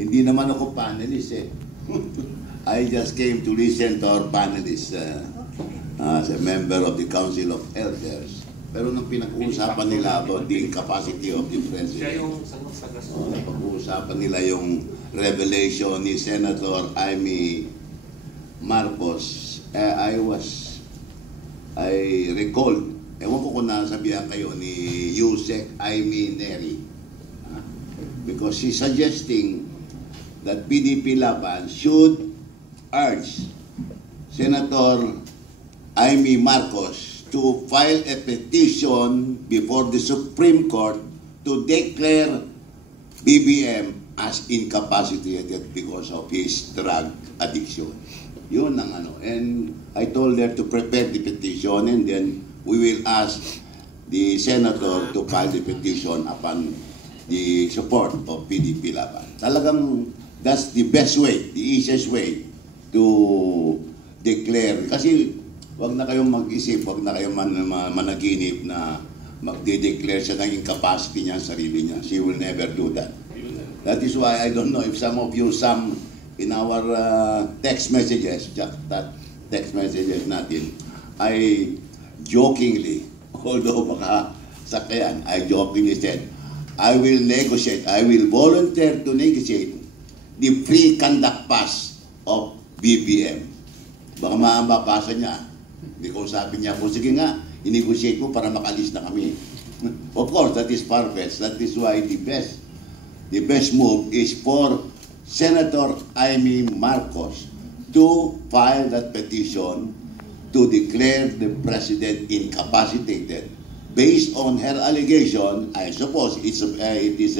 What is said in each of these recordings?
Hindi naman ako panelist eh. I just came to listen to our panelists as a member of the Council of Elders. Pero nung pinag-uusapan nila about the incapacity of the President, napag-uusapan nila yung revelation ni Senator Amy Marcos, I recalled, ewan ko kung nasabihan kayo ni Yusek Amy Neri, because she's suggesting that PDP Laban should urge Senator Amy Marcos to file a petition before the Supreme Court to declare BBM as incapacitated because of his drug addiction. Yun ang ano. And I told her to prepare the petition, and then we will ask the senator to file the petition upon the support of PDP Laban. Talagang that's the best way, the easiest way to declare. Kasi wag na kayong mag-isip, wag na kayong managinip na magde-declare siya ng incapacity niya sa sarili niya. She will never do that. That is why I don't know if some of you, in our text messages, that text messages natin, I jokingly, although baka sakayan, I jokingly said, I will negotiate, I will volunteer to negotiate the free conduct pass of BBM. Baka mabasa niya. Hindi ko sabi niya po, sige nga, i-negotiate mo para makalis na kami. Of course, that is far-fetched. That is why the best move is for Senator Amy Marcos to file that petition to declare the President incapacitated. Based on her allegation, I suppose it is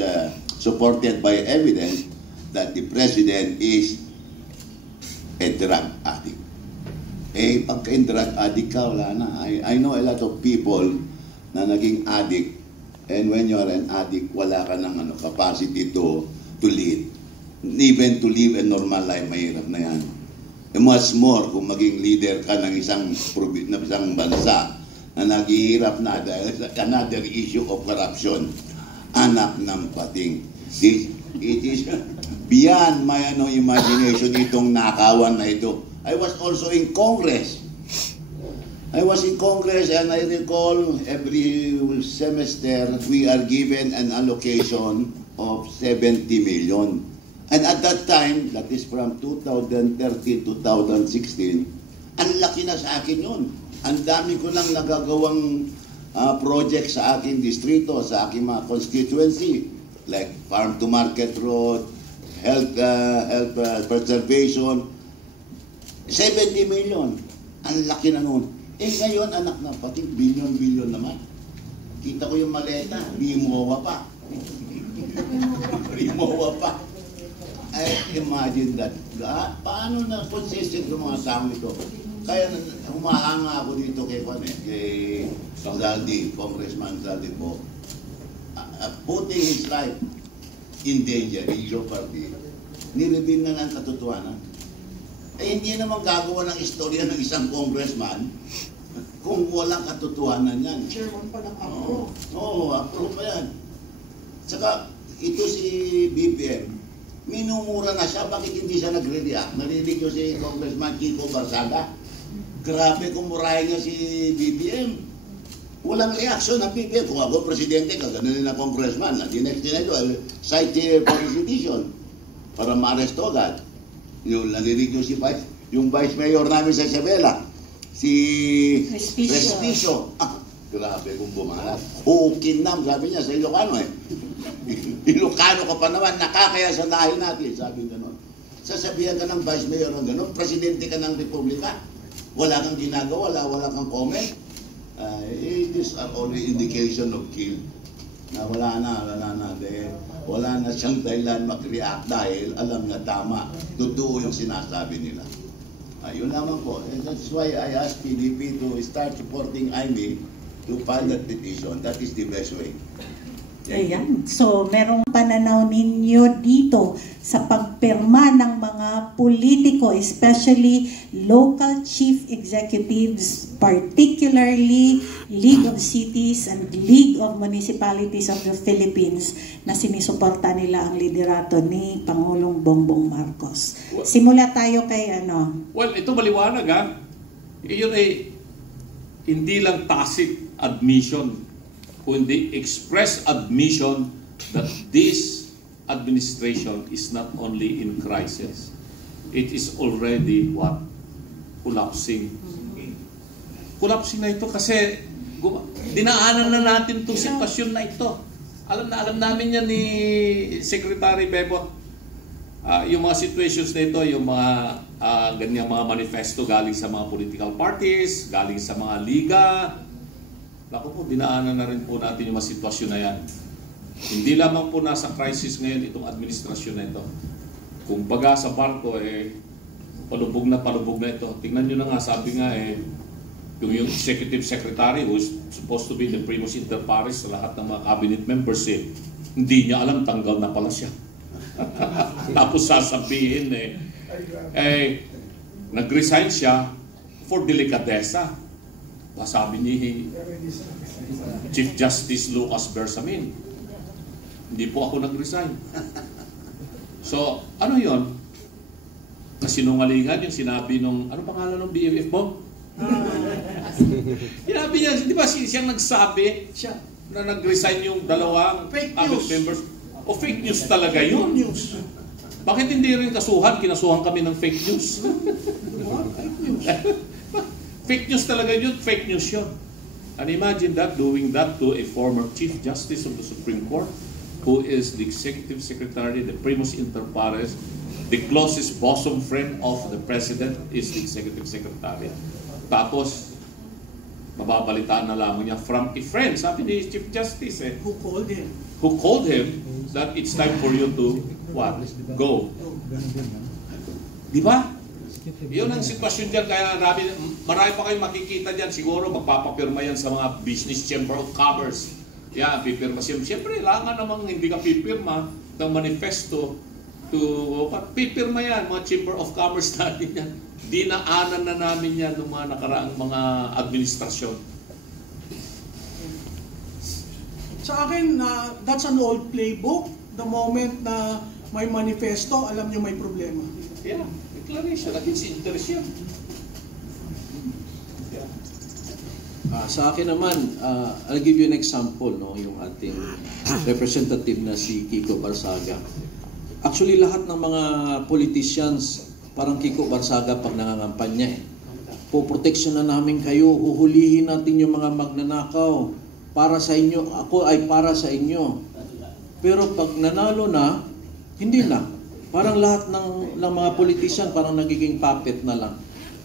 supported by evidence that the President is a drug addict. Eh, pagka-drug addict ka, wala na. I know a lot of people na naging addict, and when you're an addict, wala ka ng capacity to lead. Even to live a normal life, mahirap na yan. And much more kung maging leader ka ng isang bansa na naghihirap na dahil sa another issue of corruption. Anak ng pating. It is beyond my imagination itong nakawan na ito. I was also in Congress. I was in Congress, and I recall every semester we are given an allocation of 70 million. And at that time, that is from 2013 to 2016, ang laki na sa akin yun. Ang dami ko lang nagagawang project sa aking distrito, sa aking mga constituency, like farm to market road, health preservation, 70 million. Ang laki na noon. Eh ngayon, anak na, pati billion naman. Kita ko yung maleta, limowa pa. Limowa pa. I imagine that. Paano na consistent yung mga tao ito? Kaya humahanga ako dito kay Zaldi, Congressman Zaldi po. Putting his life in danger in jeopardy. Nireveal na ng katotohanan. Eh, hindi naman gagawa ng istorya ng isang congressman kung walang katotohanan yan. Chairman pa ng APRO. Oo, APRO pa yan. Saka, ito si BBM, minumura na siya, bakit hindi siya nagre-react? Narinig ko si Congressman Kiko Barsaga. Grabe kung murahin niya si BBM. Walang reaksyon ng BBM. Kung ako presidente, kaganunin na congressman. The next thing I do, I'll cite for sedition para ma-arresto agad. Yung narinig ko yung vice mayor namin sa Isabela, si Respicio. Grabe kung bumalat. Ukinam, sabi niya, sa Ilocano eh. Ilocano ka pa naman, nakakaya sa lahi natin, sabi gano'n. Sasabihan ka ng vice mayor ng gano'n, presidente ka ng republika, wala kang ginagawa, wala kang comment. These are only indication of guilt. Na wala na. Wala na siyang dahilan mag-react dahil alam na tama. Totoo yung sinasabi nila. Yun naman po. And that's why I asked PDP to start supporting Amy to file that petition. That is the best way. Ayan. So, merong pananaw ninyo dito sa pirma ng mga politiko, especially local chief executives, particularly League of Cities and League of Municipalities of the Philippines, na sinisuporta nila ang liderato ni Pangulong Bongbong Marcos. Simula tayo kay ano. Well, ito maliwanag ha. Iyon ay hindi lang tacit admission, kundi express admission that this administration is not only in crisis, it is already what? Collapsing. Collapsing na ito kasi dinaanan na natin itong sitwasyon na ito. Alam namin yan ni Secretary Bebot. Yung mga situations na ito, yung mga ganyang mga manifesto galing sa mga political parties, galing sa mga liga. Naku po, dinaanan na rin po natin yung mga sitwasyon na yan. Hindi lamang po nasa crisis ngayon itong administrasyon na ito. Kung baga sa barko, palubog na ito. Tingnan nyo na nga, sabi nga yung executive secretary who's supposed to be the primus inter pares sa lahat ng mga cabinet members, hindi niya alam, tanggal na pala siya. Tapos sasabihin nag-resign siya for delicadeza. Sabi ni Chief Justice Lucas Bersamin, hindi po ako nag-resign. So, ano yon? Kasinungalingan yung sinabi nung, ano pangalan ng BFF mo? Sinabi niya, di ba siyang nagsabi siya na nag-resign yung dalawang cabinet members? O fake news talaga yun? Bakit hindi rin kasuhan? Kinasuhan kami ng fake news. Fake news talaga yun, fake news yun. And imagine that, doing that to a former Chief Justice of the Supreme Court, who is the Executive Secretary, the primus inter pares, the closest bosom friend of the President is the Executive Secretary. Tapos, mababalitaan na lamang niya from a friend, sabi ni Chief Justice, who called him that it's time for you to, what? Go. Di ba? Yun ang sitwasyon dyan, kaya marami pa kayong makikita dyan, siguro magpapapirma yan sa mga Business Chamber of Commerce. Yan, pipirma siya. Siyempre, kailangan namang hindi ka pipirma ng manifesto pipirma yan, mga Chamber of Commerce natin yan. Dinaanan na namin yan ng mga nakaraang mga administrasyon. Sa akin, that's an old playbook. The moment na may manifesto, alam nyo may problema. Yeah, declaration against interest yan. Sa akin naman, I'll give you an example, no, yung ating representative na si Kiko Barsaga. Actually, lahat ng mga politicians, parang Kiko Barsaga pag nangangampanya poproteksyon na namin kayo, uhulihin natin yung mga magnanakaw, para sa inyo, ako ay para sa inyo. Pero pag nanalo na, hindi na. Parang lahat ng mga politician, parang nagiging puppet na lang.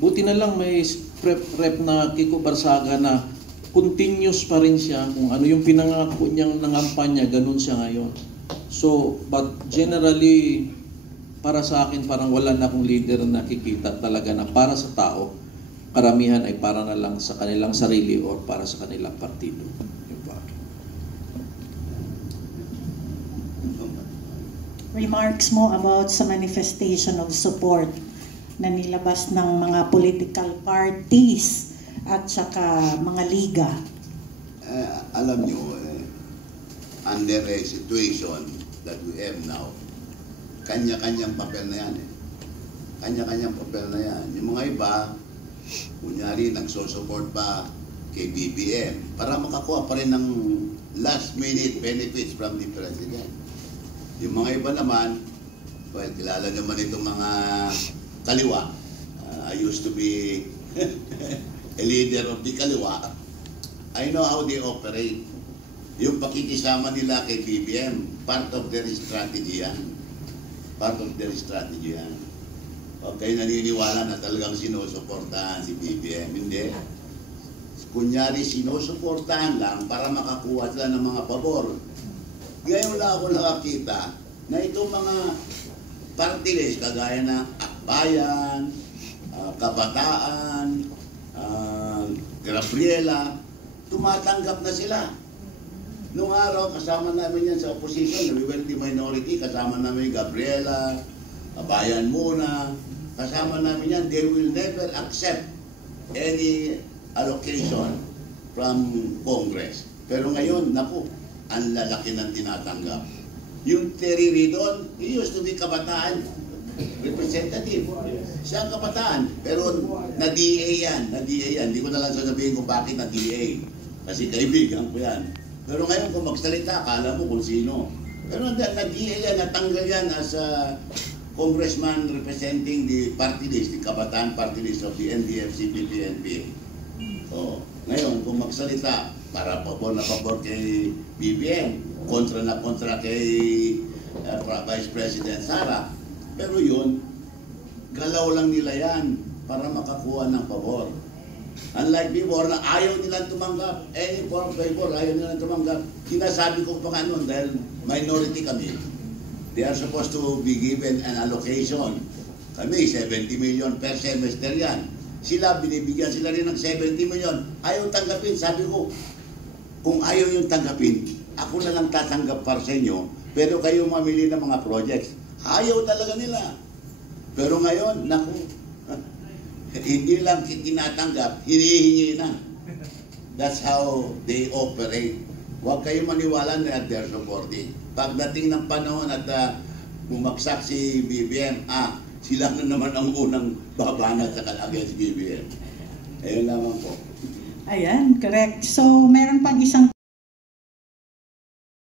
Buti na lang may rep na Kiko Barsaga na continuous pa rin siya. Kung ano yung pinangako niyang nangampanya, ganun siya ngayon. So, but generally, para sa akin, parang wala na akong leader na nakikita talaga na para sa tao. Karamihan ay para na lang sa kanilang sarili o para sa kanilang partido. Remarks mo about sa manifestation of support na nilabas ng mga political parties at saka mga liga. Alam nyo, under a situation that we have now, kanya-kanyang papel na yan. Kanya-kanyang papel na yan. Yung mga iba, kunyari, nagsosupport pa kay BBM para makakuha pa rin ng last-minute benefits from the President. Yung mga iba naman, well, kilala naman itong mga kaliwa. I used to be a leader of the kaliwa. I know how they operate. Yung pakikisama nila kay BBM, part of their strategy yan. Part of their strategy yan. Okay, naniniwala na talagang sinusuportahan si BBM. Hindi. Kunyari, sinusuportahan lang para makakuha sila ng mga pabor. Ngayon lang ako nakakita na itong mga party list, kagaya ng Akbayan, Kabataan, Gabriela, tumatanggap na sila. Noong araw, kasama namin yan sa opposition, we went to minority, kasama namin Gabriela, Bayan muna, kasama namin yan, they will never accept any allocation from Congress. Pero ngayon, naku, ang lalaki ng tinatanggap. Yung Terry Ridon, he used to be kabataan representative. Siya ang kabataan, pero na-DA yan, Hindi ko na lang sasabihin kung bakit na-DA. Kasi kaibigan ko yan. Pero ngayon, kung magsalita, akala mo kung sino. Pero na-DA yan, natanggal yan as a congressman representing the party list, the kabataan party list of the NDFC, PPNP. So, ngayon, kung magsalita, para pabor na pabor kay BBM, kontra na kontra kay Vice President Sara. Pero yun, galaw lang nila yan para makakuha ng pabor. Unlike before na ayaw nilang tumanggap, any form of favor, ayaw nilang tumanggap. Sinasabi ko pa nga nun, dahil minority kami, they are supposed to be given an allocation. Kami, 70 million per semester yan. Sila, binibigyan sila rin ng 70 million. Ayaw tanggapin. Sabi ko, kung ayaw yung tanggapin, ako na lang tatanggap para sa inyo, pero kayo mamili ng mga projects. Ayaw talaga nila. Pero ngayon, naku, hindi lang tinatanggap, hinihingi na. That's how they operate. Huwag kayo maniwala na they're supporting. Pagdating ng panahon at bumagsak si BBM, sila na naman ang unang babanat sa against BBM. Ayun lamang po. Ayan, correct. So, meron pang isang